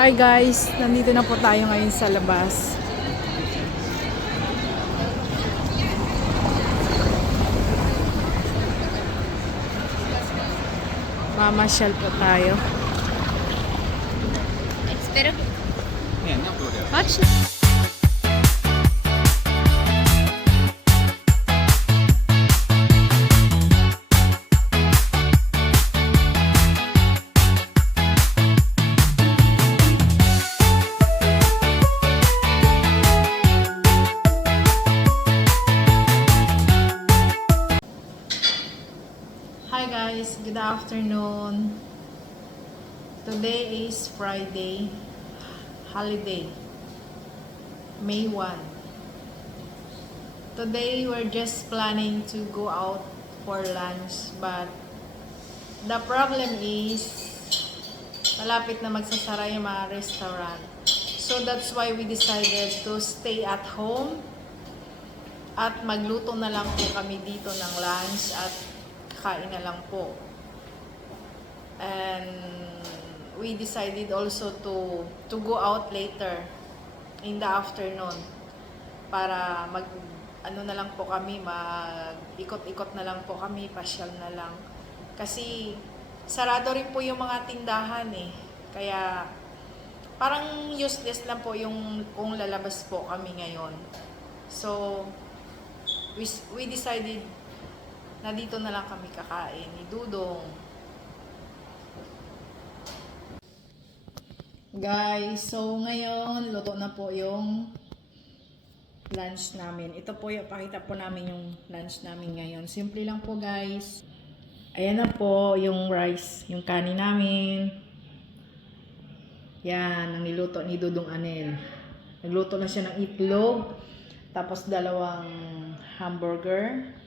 Hi guys, nandito na po tayo ngayon sa labas. Mamasyal po tayo. Espero que... Watch. Hi guys, good afternoon. Today is Friday, holiday, May 1. Today we're just planning to go out for lunch, but the problem is malapit na magsasara yung mga restaurant. So that's why we decided to stay at home at magluto na lang po kami dito ng lunch at kain na lang po. And we decided also to go out later in the afternoon para ano na lang po kami, mag ikot-ikot na lang po kami, pasyal na lang. Kasi sarado rin po yung mga tindahan eh. Kaya parang useless lang po yung kung lalabas po kami ngayon. So we decided na dito na lang kami kakain ni Dudong. Guys, so ngayon luto na po yung lunch namin. Ito po yung pakita po namin yung lunch namin ngayon. Simple lang po guys. Ayan na po yung rice, yung kanin namin. Yan, ang niluto ni Dudong Anel. Nagluto na siya ng itlog, tapos dalawang hamburger.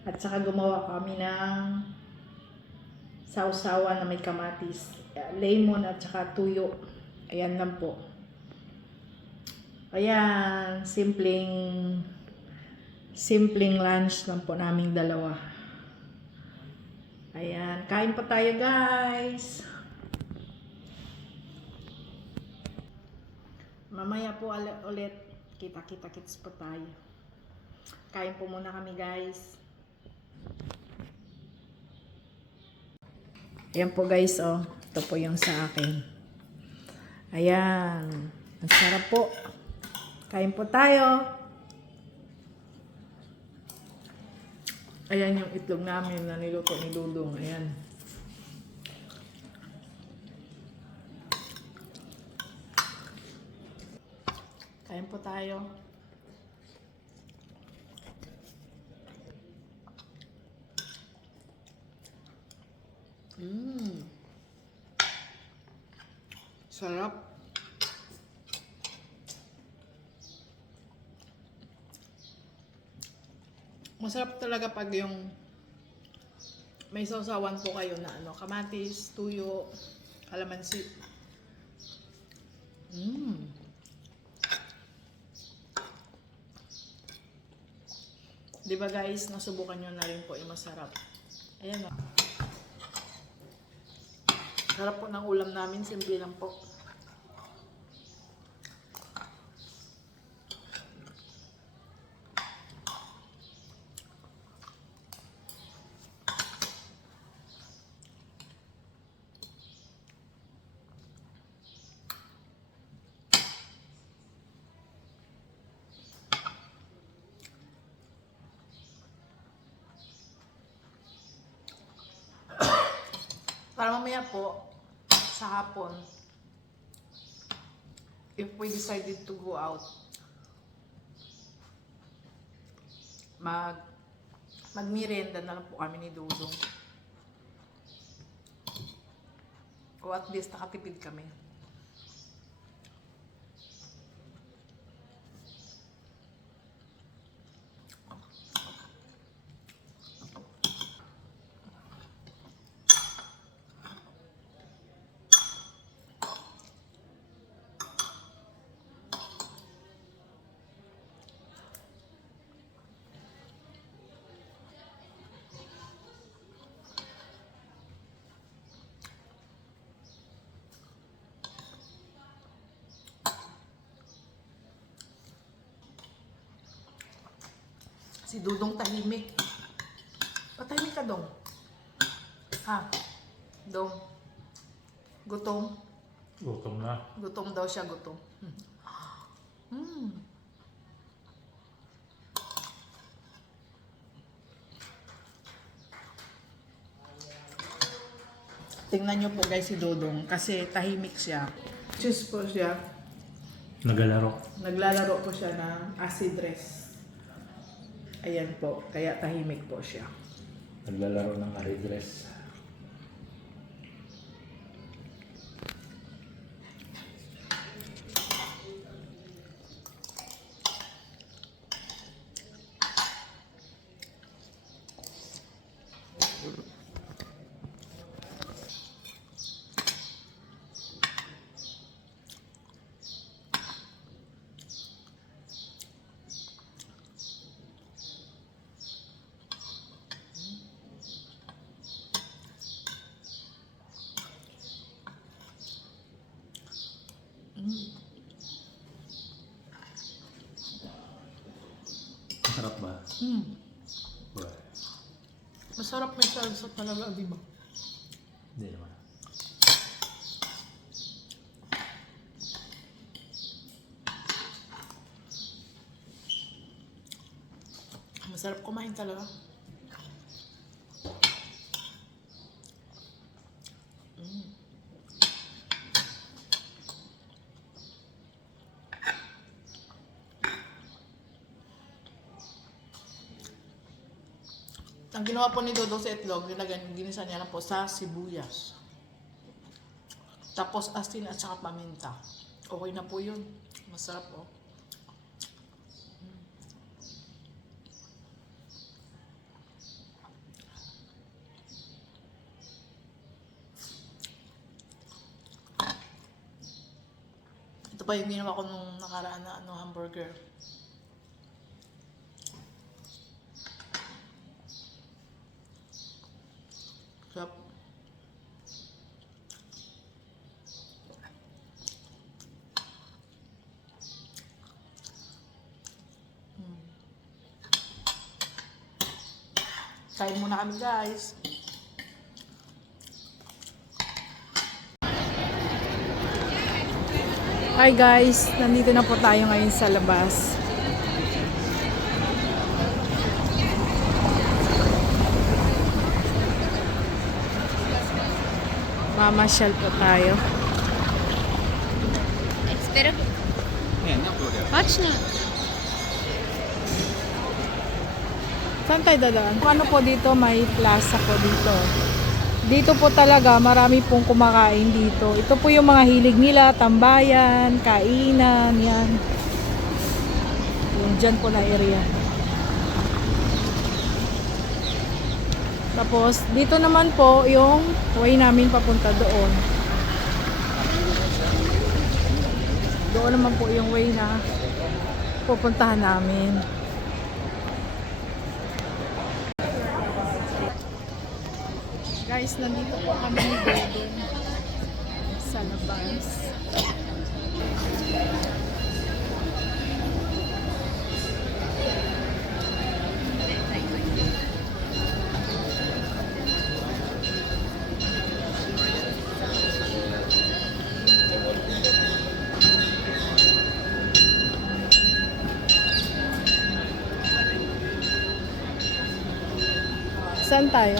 At saka gumawa kami ng sausawan na may kamatis, lemon at saka tuyo. Ayan lang po. Ayan, simpleng lunch lang po naming dalawa. Ayan, kain pa tayo guys. Mamaya po ulit kita-kits po tayo. Kain po muna kami guys. Ayan po guys, oh. Ito po yung sa akin. Ayan. Ang sarap po. Kain po tayo. Ayan yung itlog namin na niluto ni Dudong. Ayan. Kain po tayo. Sarap. Masarap talaga pag yung may sausawan po kayo na ano, kamatis, tuyo, kalamansi. Di ba guys, nasubukan nyo na rin po yung masarap. Ayan o. Sarap po ng ulam namin, simple lang po. Para mamaya po, sa hapon, if we decided to go out, magmerienda na lang po kami ni Dudong. O at least nakatipid kami. Si Dudong tahimik. Patahimik ka, Dong. Ha? Dong. Gutom. Gutom na. Gutom daw siya, gutom. Tingnan nyo po guys si Dodong kasi tahimik siya. Choose po siya. Nagalaro. Naglalaro po siya ng acid rest. Ayan po, kaya tahimik po siya. Naglalaro ng aridress. Masarap ba? Well, Masarap may salsa talaga, di ba? hindi naman. Masarap kumain talaga. Ang ginawa po ni Dodo sa itlog, ginisa niya lang po sa sibuyas. Tapos asin at saka paminta. Okay na po yun. Masarap po. Ito pa yung ginawa ko nung nakaraan na hamburger. Sarap. Kain muna kami guys. Hi guys, nandito na po tayo ngayon sa labas. Mamasyal po tayo. Espero. Watch na. Saan tayo dadaan? Ano po dito? May plaza po dito. Dito po talaga, marami pong kumakain dito. Ito po yung mga hilig nila, tambayan, kainan, yan. Yung dyan po na area. Tapos, dito naman po yung way namin papunta doon. Doon naman po yung way na pupuntahan namin. Guys, nandito po kami ni Dodo sa labas. Saan tayo?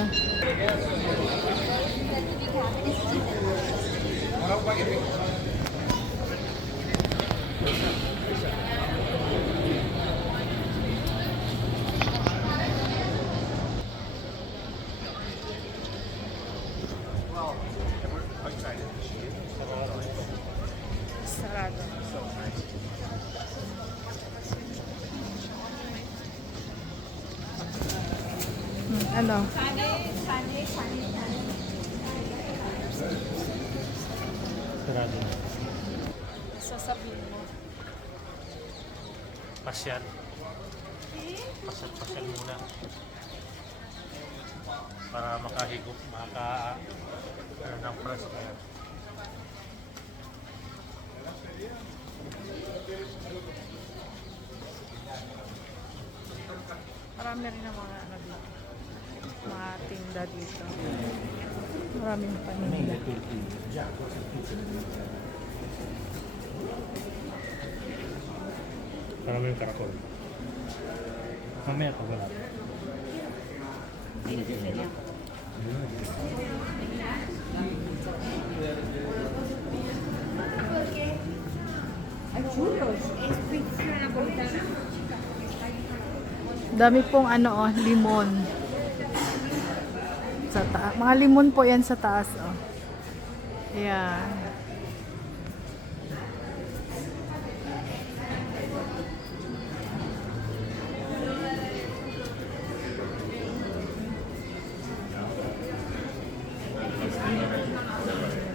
Sarado. Ano? Sarado na. Sasabihin mo. Pasyal. Pasyal muna. Para makahigop, ano ng press. Para Marami rin ang mga ano dito. Mga tinda dito. Maraming paninda. Parang yung karakol. Mamaya pa wala. Dami pong ano oh, limon. Sa taas. Mga limon po yan sa taas oh. Ayan.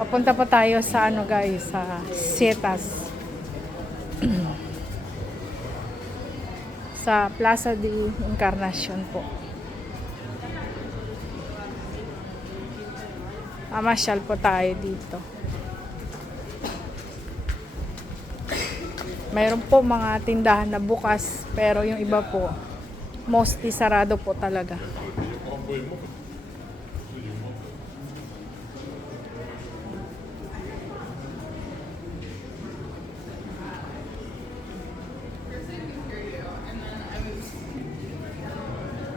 Papunta pa tayo sa ano guys, sa Setas. Sa Plaza de Encarnacion po. Mamasyal po tayo dito. Mayroon po mga tindahan na bukas, pero yung iba po, mostly sarado po talaga.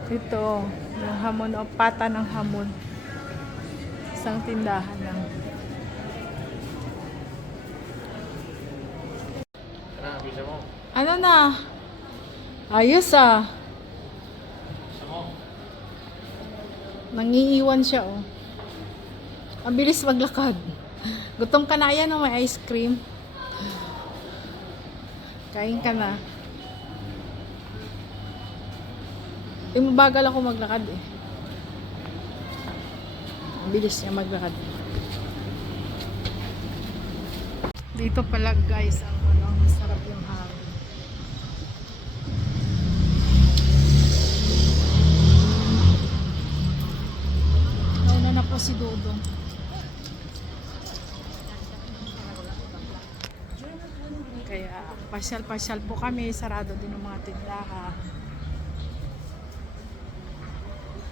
Ito, yung hamon o pata ng hamon. Isang tindahan lang. Ano, bisa mo? Ano na? Ayos ah. Nangiiwan siya oh. Ang bilis maglakad. Gutom ka na yan oh, may ice cream. Kain ka na. Mabagal ako maglakad eh. Ang bilis niya maglakad. Dito pala guys, ang ano, masarap yung hangin. Nauna na po si Dodong. Kaya pasyal-pasyal po kami, sarado din ang mga tindahan.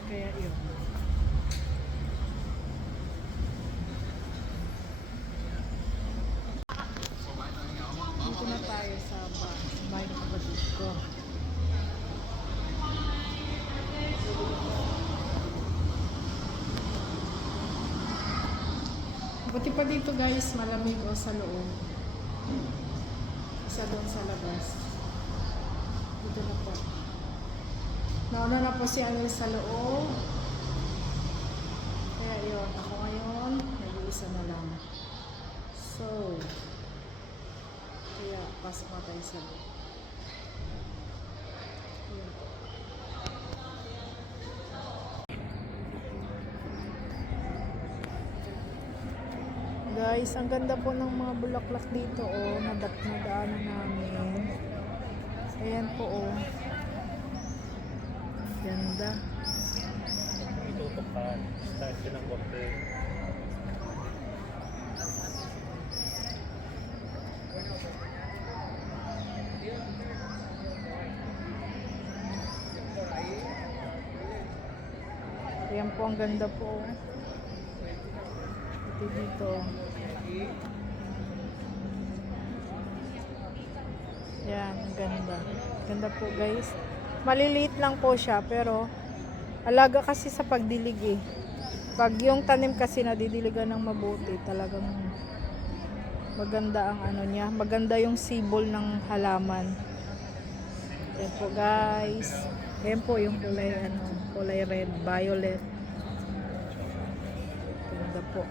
Kaya yun. Dito na tayo sa bahay ng kapatid ko. Buti pa dito guys, malamig o sa loob. Isa doon sa labas. Dito na po. Nauna na po si Anel sa loob. Kaya yun, ako ngayon, nag-iisa na lang. So, kaya pasok na tayo sa loob. Ayan po. Guys, ang ganda po ng mga bulaklak dito, oh, nadaanan namin. Ayan po, oh. Ganda. Itutok ka. Tayo ng bote. Ayan po, ang ganda po. Ito dito. Ayan, ang ganda. Ganda po guys. Maliliit lang po siya, pero alaga kasi sa pagdilig eh. Pag yung tanim kasi nadidiligan ng mabuti, talagang maganda ang ano niya. Maganda yung sibol ng halaman. Ayan po guys. Ayan po yung kulay, ano, kulay red, violet. Ganda po.